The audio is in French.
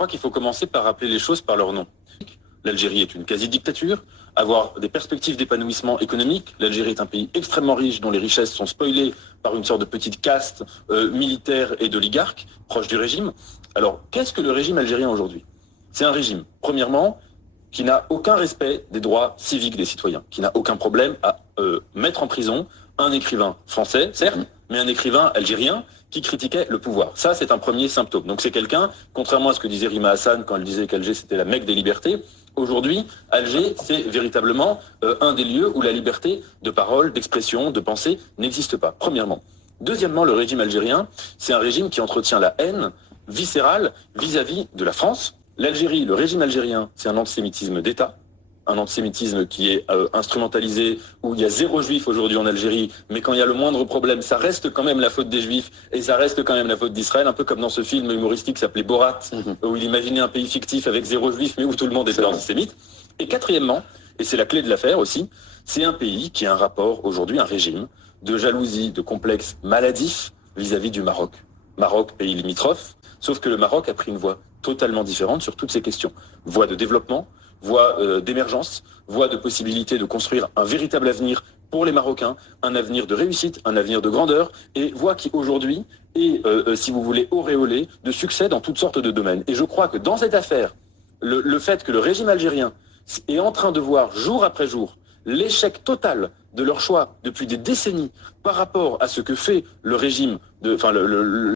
crois qu'il faut commencer par rappeler les choses par leur nom. L'Algérie est une quasi-dictature, avoir des perspectives d'épanouissement économique. L'Algérie est un pays extrêmement riche dont les richesses sont spoilées par une sorte de petite caste militaire et d'oligarques proches du régime. Alors, qu'est-ce que le régime algérien aujourd'hui? C'est un régime, premièrement, qui n'a aucun respect des droits civiques des citoyens, qui n'a aucun problème à mettre en prison un écrivain français, certes, mais un écrivain algérien qui critiquait le pouvoir. Ça, c'est un premier symptôme. Donc c'est quelqu'un, contrairement à ce que disait Rima Hassan quand elle disait qu'Alger, c'était la Mecque des libertés, aujourd'hui, Alger, c'est véritablement un des lieux où la liberté de parole, d'expression, de pensée n'existe pas, premièrement. Deuxièmement, le régime algérien, c'est un régime qui entretient la haine viscérale vis-à-vis de la France. L'Algérie, le régime algérien, c'est un antisémitisme d'État, un antisémitisme qui est instrumentalisé, où il y a 0 juif aujourd'hui en Algérie, mais quand il y a le moindre problème, ça reste quand même la faute des juifs, et ça reste quand même la faute d'Israël, un peu comme dans ce film humoristique qui s'appelait Borat, où il imaginait un pays fictif avec 0 juif, mais où tout le monde était antisémite. Et quatrièmement, et c'est la clé de l'affaire aussi, c'est un pays qui a un rapport aujourd'hui, un régime de jalousie, de complexe maladif vis-à-vis du Maroc. Maroc, pays limitrophe, sauf que le Maroc a pris une voie totalement différente sur toutes ces questions. Voie de développement, voie d'émergence, voie de possibilité de construire un véritable avenir pour les Marocains, un avenir de réussite, un avenir de grandeur, et voie qui aujourd'hui est, si vous voulez, auréolée de succès dans toutes sortes de domaines. Et je crois que dans cette affaire, le fait que le régime algérien est en train de voir jour après jour l'échec total de leur choix depuis des décennies par rapport à ce que fait le régime,